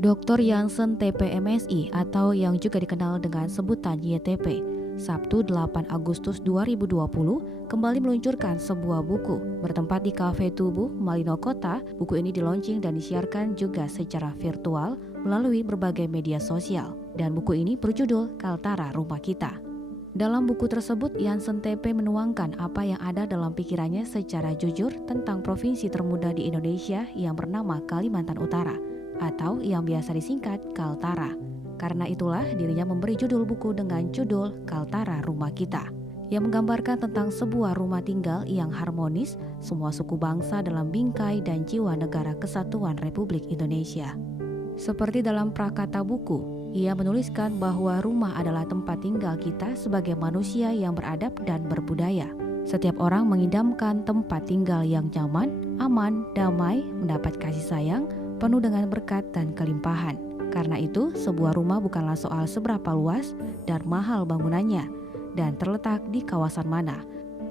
Dr. Janssen TPMSI atau yang juga dikenal dengan sebutan YTP, Sabtu 8 Agustus 2020 kembali meluncurkan sebuah buku bertempat di Cafe Tubuh, Malino Kota. Buku ini dilaunching dan disiarkan juga secara virtual melalui berbagai media sosial. Dan buku ini berjudul Kaltara Rumah Kita. Dalam buku tersebut, Janssen TP menuangkan apa yang ada dalam pikirannya secara jujur tentang provinsi termuda di Indonesia yang bernama Kalimantan Utara, atau yang biasa disingkat Kaltara. Karena itulah dirinya memberi judul buku dengan judul Kaltara Rumah Kita, yang menggambarkan tentang sebuah rumah tinggal yang harmonis semua suku bangsa dalam bingkai dan jiwa negara kesatuan Republik Indonesia. Seperti dalam prakata buku, ia menuliskan bahwa rumah adalah tempat tinggal kita sebagai manusia yang beradab dan berbudaya. Setiap orang mengidamkan tempat tinggal yang nyaman, aman, damai, mendapat kasih sayang, penuh dengan berkat dan kelimpahan. Karena itu, sebuah rumah bukanlah soal seberapa luas dan mahal bangunannya dan terletak di kawasan mana.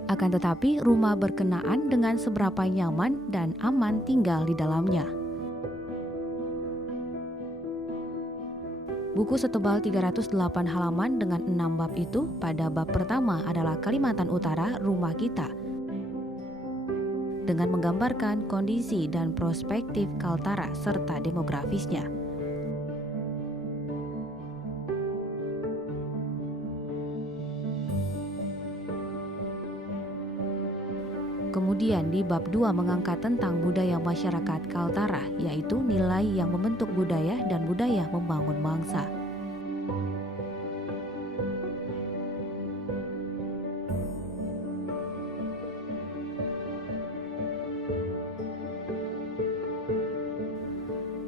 Akan tetapi, rumah berkenaan dengan seberapa nyaman dan aman tinggal di dalamnya. Buku setebal 308 halaman dengan 6 bab itu, pada bab pertama adalah Kalimantan Utara Rumah Kita, dengan menggambarkan kondisi dan perspektif Kaltara serta demografisnya. Kemudian di bab 2 mengangkat tentang budaya masyarakat Kaltara, yaitu nilai yang membentuk budaya dan budaya membangun bangsa.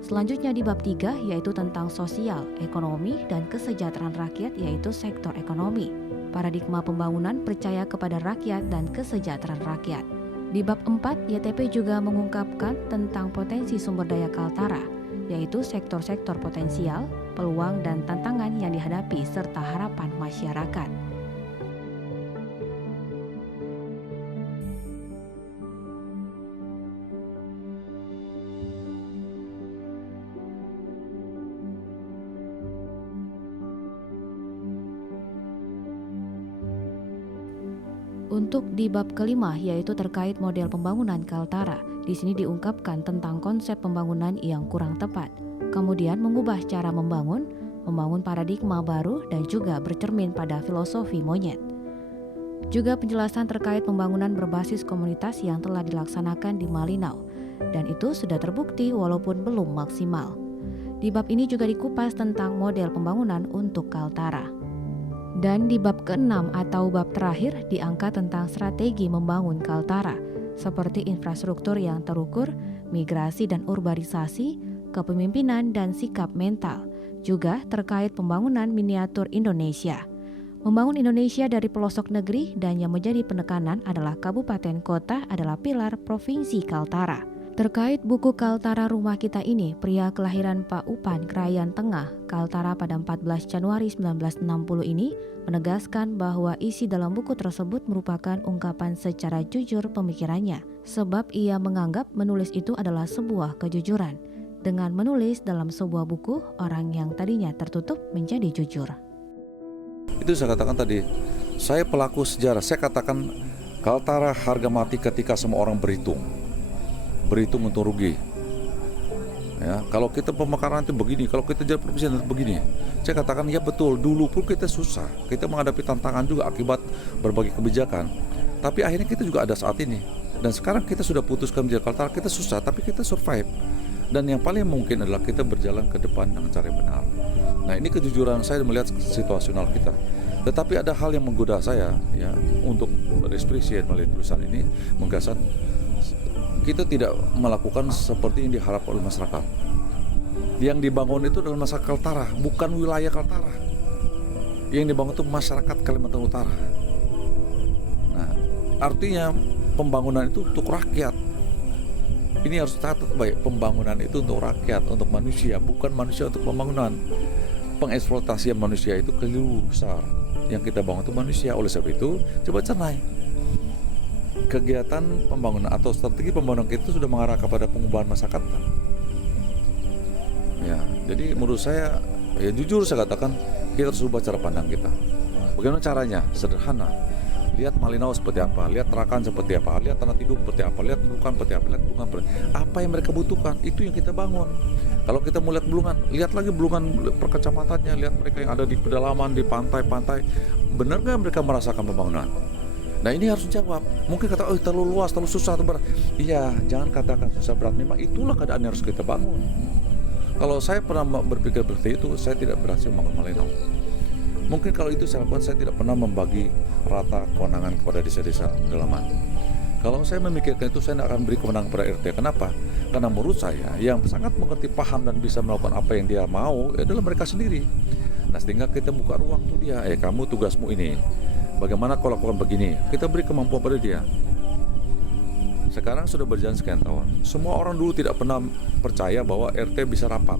Selanjutnya di bab 3 yaitu tentang sosial, ekonomi, dan kesejahteraan rakyat, yaitu sektor ekonomi. Paradigma pembangunan percaya kepada rakyat dan kesejahteraan rakyat. Di bab 4, YTP juga mengungkapkan tentang potensi sumber daya Kaltara, yaitu sektor-sektor potensial, peluang dan tantangan yang dihadapi serta harapan masyarakat. Untuk di bab kelima yaitu terkait model pembangunan Kaltara, di sini diungkapkan tentang konsep pembangunan yang kurang tepat, kemudian mengubah cara membangun paradigma baru dan juga bercermin pada filosofi monyet. Juga penjelasan terkait pembangunan berbasis komunitas yang telah dilaksanakan di Malinau, dan itu sudah terbukti walaupun belum maksimal. Di bab ini juga dikupas tentang model pembangunan untuk Kaltara. Dan di bab ke-6 atau bab terakhir diangkat tentang strategi membangun Kaltara, seperti infrastruktur yang terukur, migrasi dan urbanisasi, kepemimpinan dan sikap mental, juga terkait pembangunan miniatur Indonesia. Membangun Indonesia dari pelosok negeri dan yang menjadi penekanan adalah kabupaten kota adalah pilar provinsi Kaltara. Terkait buku Kaltara Rumah Kita ini, pria kelahiran Pak Upan, Krayan Tengah, Kaltara pada 14 Januari 1960 ini menegaskan bahwa isi dalam buku tersebut merupakan ungkapan secara jujur pemikirannya, sebab ia menganggap menulis itu adalah sebuah kejujuran. Dengan menulis dalam sebuah buku, orang yang tadinya tertutup menjadi jujur. Itu saya katakan tadi, saya pelaku sejarah, saya katakan Kaltara harga mati ketika semua orang berhitung untung rugi. Ya, kalau kita pemekaran itu begini, kalau kita jadi provinsi itu begini. Saya katakan ya betul, dulu pun kita susah, kita menghadapi tantangan juga akibat berbagai kebijakan. Tapi akhirnya kita juga ada saat ini. Dan sekarang kita sudah putuskan menjadi Kaltara, kita susah, tapi kita survive. Dan yang paling mungkin adalah kita berjalan ke depan dengan cara yang benar. Nah, ini kejujuran saya melihat situasional kita. Tetapi ada hal yang menggoda saya, ya, untuk berekspresi melalui tulisan ini, menggasan kita tidak melakukan seperti yang diharapkan oleh masyarakat. Yang dibangun itu adalah masyarakat Kaltara, bukan wilayah Kaltara. Yang dibangun itu masyarakat Kalimantan Utara. Nah, artinya pembangunan itu untuk rakyat. Ini harus catat baik, pembangunan itu untuk rakyat, untuk manusia, bukan manusia untuk pembangunan. Pengeksploitasian manusia itu keliru besar. Yang kita bangun itu manusia, oleh sebab itu coba cernai. kegiatan pembangunan atau strategi pembangunan kita itu sudah mengarah kepada pengubahan masyarakat. Ya, jadi menurut saya, ya jujur saya katakan, kita harus ubah cara pandang kita. Bagaimana caranya? Sederhana. Lihat Malinau seperti apa, lihat Tarakan seperti apa, lihat Tanah Tidung seperti apa, lihat Nunukan seperti apa, lihat Bulungan seperti apa. Apa yang mereka butuhkan, itu yang kita bangun. Kalau kita mau lihat Bulungan, lihat lagi Bulungan per kecamatannya, lihat mereka yang ada di pedalaman, di pantai-pantai. Benar nggak mereka merasakan pembangunan? Nah ini harus dijawab. Mungkin kata, oh terlalu luas, terlalu susah, terlalu berat. Iya, jangan katakan susah berat. Memang itulah keadaan yang harus kita bangun. Kalau saya pernah berpikir seperti itu, saya tidak berhasil membangun Malinau. Mungkin kalau itu saya lakukan, saya tidak pernah membagi rata kewenangan kepada desa-desa pedalaman. Kalau saya memikirkan itu, saya tidak akan beri kewenangan kepada RT. Kenapa? Karena menurut saya, yang sangat mengerti, paham, dan bisa melakukan apa yang dia mau adalah mereka sendiri. Nah, sehingga kita buka ruang tuh dia, kamu tugasmu ini. Bagaimana kau lakukan begini? Kita beri kemampuan pada dia. Sekarang sudah berjalan sekian tahun. Semua orang dulu tidak pernah percaya bahwa RT bisa rapat,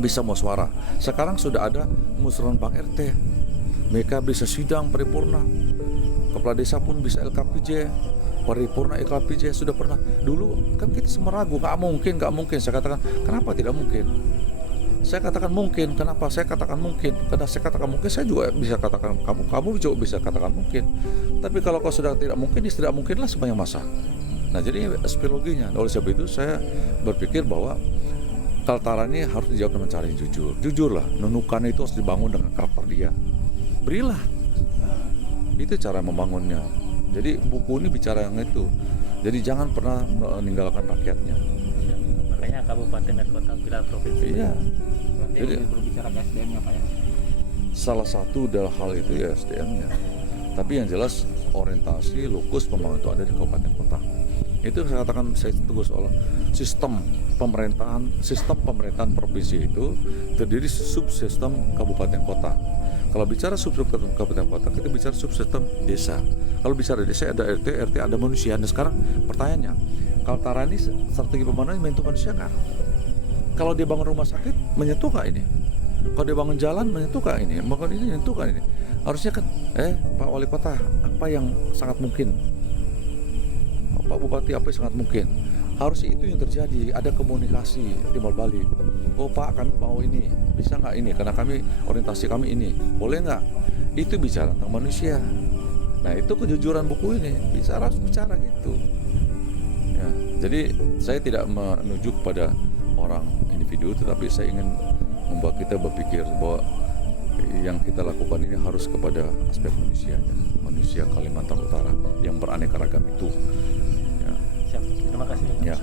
bisa musyawarah. Sekarang sudah ada musrenbang RT. Mereka bisa sidang paripurna. Kepala desa pun bisa LKPJ, paripurna LKPJ sudah pernah. Dulu kan kita semua ragu, nggak mungkin. Saya katakan, kenapa tidak mungkin? Saya katakan mungkin. Kenapa saya katakan mungkin? Karena saya katakan mungkin, saya juga bisa katakan kamu juga bisa katakan mungkin. Tapi kalau kau sudah tidak mungkin, tidak mungkinlah sebanyak masa. Nah jadi psikologinya. Oleh sebab itu saya berpikir bahwa Kaltara ini harus dijawab dengan cara yang jujur. Jujurlah, Nunukan itu harus dibangun dengan karakter dia. Berilah. Itu cara membangunnya. Jadi buku ini bicara yang itu. Jadi jangan pernah meninggalkan rakyatnya. Makanya kabupaten dan kota pilar provinsi. Iya. Jadi berbicara ke SDM-nya Pak ya. Salah satu dalam hal itu ya SDM-nya. Tapi yang jelas orientasi lokus pembangunan itu ada di kabupaten kota. Itu saya katakan, saya tegur soal sistem pemerintahan provinsi itu terdiri subsistem kabupaten kota. Kalau bicara subsistem kabupaten kota, kita bicara subsistem desa. Kalau bicara desa ada RT ada manusia. Nah sekarang pertanyaannya, Kaltara ini strategi pembangunan menyentuh manusia nggak? Kalau dia bangun rumah sakit, menyentuh nggak ini? Kalau dia bangun jalan, menyentuh nggak ini? Bangun ini, menyentuh nggak ini? Harusnya kan, Pak Wali Kota, apa yang sangat mungkin? Pak Bupati, apa yang sangat mungkin? Harusnya itu yang terjadi, ada komunikasi timbal balik. Oh Pak, kami mau ini, bisa nggak ini? Karena kami, orientasi kami ini, boleh nggak? Itu bicara tentang manusia. Nah itu kejujuran buku ini, harus bicara gitu. Ya, jadi saya tidak menuju kepada orang individu, tetapi saya ingin membuat kita berpikir bahwa yang kita lakukan ini harus kepada aspek manusianya, manusia Kalimantan Utara yang beraneka ragam itu. Siap. Terima kasih. Ya.